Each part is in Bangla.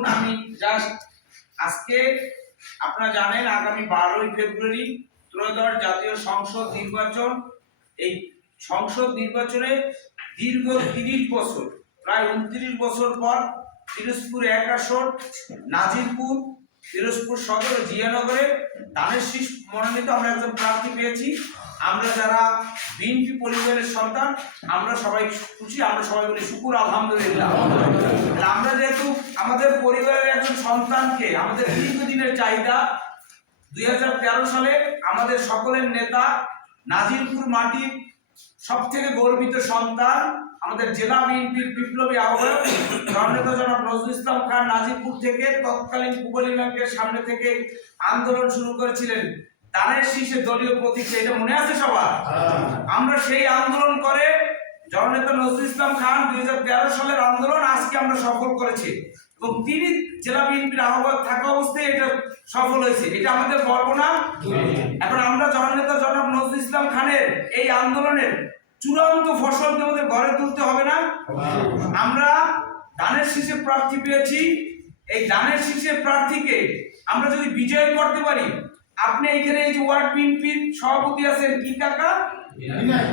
দেখুন আমি জাস্ট আজকে আপনারা জানেন আগামী 12ই ফেব্রুয়ারি ত্রয়োদশ জাতীয় সংসদ নির্বাচন। এই সংসদ নির্বাচনে দীর্ঘ 30 বছর প্রায় 29 বছর পর পিরোজপুর 1 আসন, নাজিরপুর, পিরোজপুর সদর ও জিয়ানগরে দানের শীষ মনোনীত আমরা একজন প্রার্থী পেয়েছি। আমরা যারা বিএনপি পরিবারের সন্তান আমরা সবাই খুশি, আমরা সবাই বলি শুকুর আলহামদুলিল্লাহ। আমরা যেহেতু আমাদের পরিবারের একজন সন্তানকে আমাদের দীর্ঘদিনের চাহিদা 2013 সালে আমাদের সকলের নেতা নাজিরপুর মাটির সব থেকে গর্বিত সন্তান আমাদের জেলা বিএনপির বিপ্লবী আহ্বায়ক জননেতা জনাব নজরুল ইসলাম খান নাজিরপুর থেকে তৎকালীন পুবালী ব্যাংকের সামনে থেকে আন্দোলন শুরু করেছিলেন দানের শীষে দলীয় প্রতীক। এটা মনে আছে সবার? আমরা সেই আন্দোলন করে জননেতা নজরুল ইসলাম খান 2013 সালের আন্দোলন আজকে আমরা সফল করেছি এবং তিনি জেলা বিএনপির আহ্বায়ক থাকা অবস্থায় এটা সফল হয়েছে। এটা আমাদের গর্ব না? এখন আমরা জননেতা জনাব নজরুল ইসলাম খানের এই আন্দোলনের চূড়ান্ত ফসলকে আমাদের ঘরে তুলতে হবে না? আমরা দানের শীষে প্রার্থী পেয়েছি, এই দানের শীষের প্রার্থীকে আমরা যদি বিজয় করতে পারি, আপনি এখানে এই যে ওয়ার্ড বিএনপির সভাপতি আছেন কি কাকা?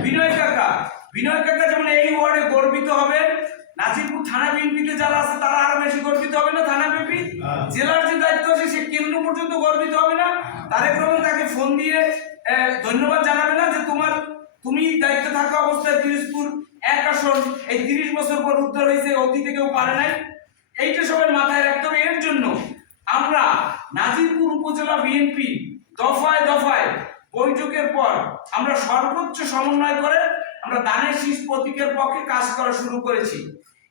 বিনয় কাকা। বিনয় কাকা যেমন এই ওয়ার্ডে গর্বিত হবে, নাজিরপুর থানা বিএনপিতে যারা আছে তারা আরো বেশি গর্বিত হবে না? থানা বিএনপি জেলার যে দায়িত্ব আছে সে কেন্দ্র পর্যন্ত গর্বিত হবে না? তারেক রহমান তাকে ফোন দিয়ে ধন্যবাদ জানাবে না যে তুমি দায়িত্ব থাকা অবস্থায় পিরোজপুর 1 আসন এই 30 বছর পর উদ্ধার হয়েছে, অতীতে কেউ পারে নাই? এইটা সবাই মাথায় রাখতে হবে। এর জন্য আমরা নাজিরপুর উপজেলা বিএনপি দফায় দফায় বৈঠকের পর আমরা সর্বোচ্চ সমন্বয় করে আমরা দানের শীষ প্রতীকের পক্ষে কাজ করা শুরু করেছি।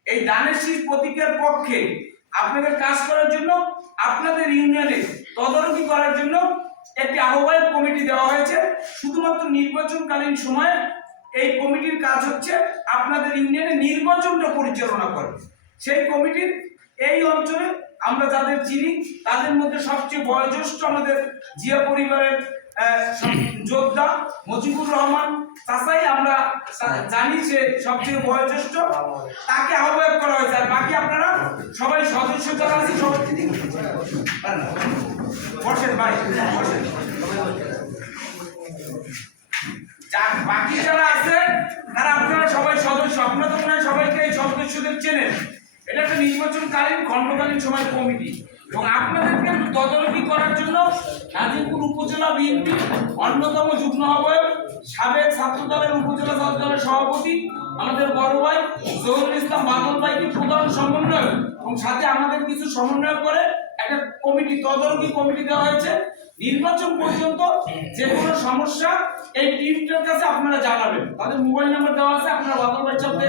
এই দানের শীষ প্রতীকের পক্ষে আপনাদের কাজ করার জন্য আপনাদের ইউনিয়নে তদারকি করার জন্য একটি আহ্বায়ক কমিটি দেওয়া হয়েছে। শুধুমাত্র নির্বাচনকালীন সময়ে এই কমিটির কাজ হচ্ছে আপনাদের ইউনিয়নে নির্বাচনটা পরিচালনা করে। সেই কমিটির এই অঞ্চলে আমরা যাদের চিনি তাদের মধ্যে সবচেয়ে বয়োজ্যেষ্ঠ আমাদের জিয়া পরিবারের যোদ্ধা মুজিবুর রহমান চাচাই আমরা জানি সে সবচেয়ে বয়োজ্যেষ্ঠ, তাকে আহ্বায়ক করা হয়েছে। আর বাকি আপনারা সবাই সদস্য যারা আছে সবাই বসেন ভাই বসেন। বাকি যারা আছে তারা আপনারা সবাই সদস্য, আপনারা তো মনে হয় সবাইকে এই সদস্যদের চেনেন। এটা একটা নির্বাচনকালীন খণ্ডকালীন সময় কমিটি এবং আপনাদেরকে তদারকি করার জন্য নাজিরপুর উপজেলা বিএনপি অন্যতম যুগ্ম আহ্বায়ক সাবেক ছাত্র দলের উপজেলা ছাত্র দলের সভাপতি আমাদের বড় ভাই জহুরুল ইসলাম বাদল ভাইকে প্রধান সমন্বয়ক এবং সাথে আমাদের কিছু সমন্বয় করে একটা কমিটি তদারকি কমিটি দেওয়া হয়েছে। নির্বাচন পর্যন্ত যে কোনো সমস্যা এই টিমটার কাছে আপনারা জানাবেন, তাদের মোবাইল নাম্বার দেওয়া আছে, আপনারা বাদল ভাইয়ের সাথে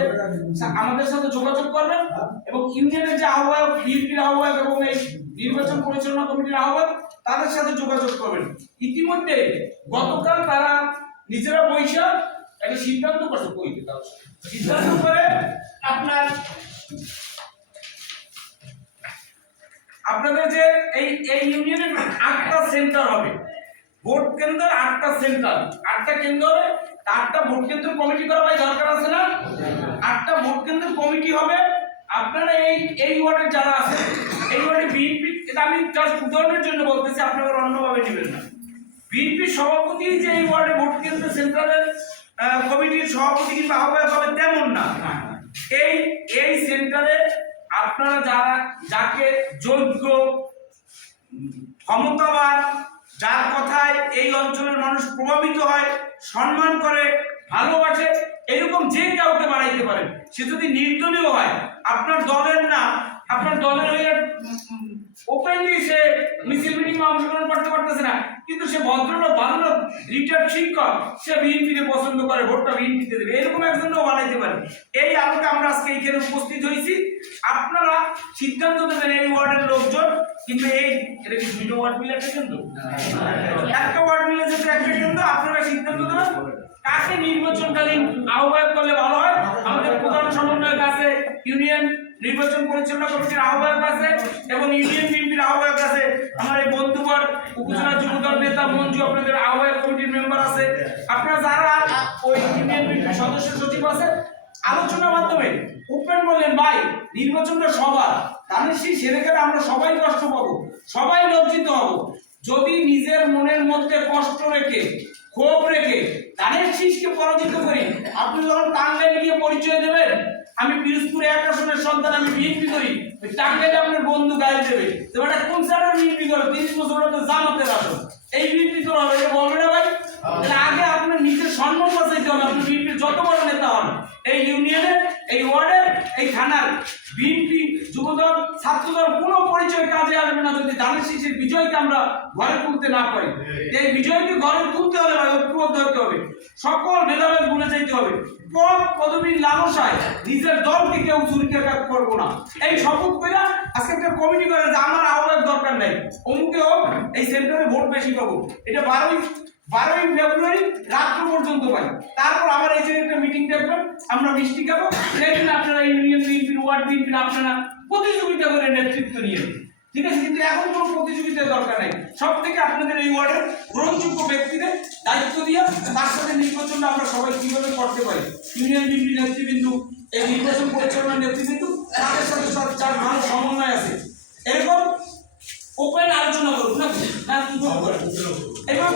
আমাদের সাথে যোগাযোগ করবেন এবং ইউনিয়নের যে আহ্বায়ক বিএনপির আহ্বায়ক এবং এই নির্বাচন পরিচালনা কমিটির আহ্বায়ক তাদের সাথে যোগাযোগ করবেন। ইতিমধ্যে গতকাল তারা নিজেরা বৈশা একটা সিদ্ধান্ত করছে, সিদ্ধান্ত করে আপনাদের যে এই ইউনিয়নের 8টা সেন্টার হবে, ভোট কেন্দ্র 8টা সেন্টার, 8টা কেন্দ্র 8টা ভোট কেন্দ্র কমিটি করা ভাই দরকার আছে না? 8টা ভোট কেন্দ্র কমিটি হবে। আপনারা এই ওয়ার্ডে যারা আছে এই ওয়ার্ডে বিএনপি, এটা আমি জাস্ট উদাহরণের জন্য বলতেছি, আপনারা অন্যভাবে নেবেন না। বিএনপি সভাপতি যে এই ওয়ার্ডে ভোট কেন্দ্র সেন্টারের কমিটির সভাপতি কিংবা আহ্বায়ক হবে তেমন না। এই সেন্টারে আপনারা যাকে যোগ্য ক্ষমতাবান, যার কথায় এই অঞ্চলের মানুষ প্রভাবিত হয়, সম্মান করে, ভালোবাসে, এরকম যে কাউকে বানাইতে পারেন। সে যদি নির্দলীয় হয়, আপনার দলের না, আপনার দলের হয়ে ওপেনলি সে মিছিল মিটিং অংশগ্রহণ করতে পারতেছে না, কিন্তু সে ভদ্রলোক ভালো রিটায়ার্ড শিক্ষক, সে বিএনপিকে পছন্দ করে, ভোটটা বিএনপিতে দেবে, এরকম একজনও বানাইতে পারে। এই আলোকে আমরা আজকে এইখানে উপস্থিত হয়েছি। আপনারা সিদ্ধান্ত দেবেন এই ওয়ার্ডের লোকজন, কিন্তু এটা কি 2টো ওয়ার্ড মিলে একটা কেন্দ্র, একটা ওয়ার্ড মিলে যেটা একটা কেন্দ্র, আপনারা সিদ্ধান্ত দেবেন কাকে নির্বাচনকালীন আহ্বায়ক করলে ভালো হয়। আমাদের প্রধান সমন্বয়ক আছে, ইউনিয়ন নির্বাচন পরিচালনা কমিটির আহ্বায়ক আছে এবং ইউনিয়ন বিএনপির আহ্বায়ক আছে, আমার এই বন্ধুবর উপজেলা যুবদল নেতা মঞ্জু আপনাদের আহ্বায়ক কমিটির মেম্বার আছে। আপনারা যারা ওই ইউনিয়ন বিএনপির সদস্য সচিব আছে, আলোচনার মাধ্যমে ওপেন বললেন ভাই নির্বাচনটা সবার, ধানের শীষ হেরে গেলে আমরা সবাই কষ্ট পাবো, সবাই লজ্জিত হব। যদি নিজের মনের মধ্যে কষ্ট রেখে, ক্ষোভ রেখে ধানের শীষকে পরাজিত করি, আপনি যখন টাঙ্গাইলে গিয়ে পরিচয় দেবেন আমি পিরোজপুর 1 আসনের সন্তান, আমি বিএনপি করি, টাঙ্গাইলে আপনার বন্ধু গায়ে দেবে যে এটা কোন সাইডের বিএনপি করে, 30 বছর তো জামাতের আসন, এই বিএনপি তো হবে, এটা বলবে না ভাই? তাহলে আগে আপনার নিজের সম্মান বাঁচাইতে হবে। আপনি বিএনপির যত বড় নেতা হন, এই ইউনিয়নের, এই ওয়ার্ডের, এই থানার বিএনপি, যুবদল, ছাত্রদল কোনো পরিচয় কাজে আসবে না যদি ধানের শীষের বিজয়কে আমরা ঘরে তুলতে না পারি। এই বিজয়কে ঘরে তুলতে হলে ভাই ঐক্যবদ্ধ হতে হবে, সকল ভেদাভেদ ভুলে যেতে হবে। পদ পদবীর লালসায় নিজের দলকে কেউ চুরিকাঘাত করবো না, এই শপথ করে আজকে একটা কমিটি করে যে আমার আহ্বায়ক দরকার নাই, অমুকে হোক, এই সেন্টারে ভোট বেশি পাবো। এটা 12ই ফেব্রুয়ারি রাত্র পর্যন্ত পাই। তারপর আবার এই যে একটা মিটিং ডাকবেন, আমরা মিষ্টি খাবো, সেদিন আপনারা ইউনিয়ন বিএনপির, ওয়ার্ড বিএনপির আপনারা প্রতিযোগিতা করে নেতৃত্ব নিয়ে, ঠিক আছে? কিন্তু এখন কোনো প্রতিযোগিতার দরকার নাই। সব থেকে আপনাদের এই ওয়ার্ডের গ্রহণযোগ্য ব্যক্তিদের দায়িত্ব দিয়ে তার সাথে নির্বাচনটা আমরা সবাই কিভাবে করতে পারি, ইউনিয়ন বিএনপি নেতৃবৃন্দ, এই নির্বাচন পরিচালনার নেতৃবৃন্দ, তাদের সাথে যার ভালো সমন্বয় আছে, এরকম ওপেন আলোচনা করুন না কি বলবো এবার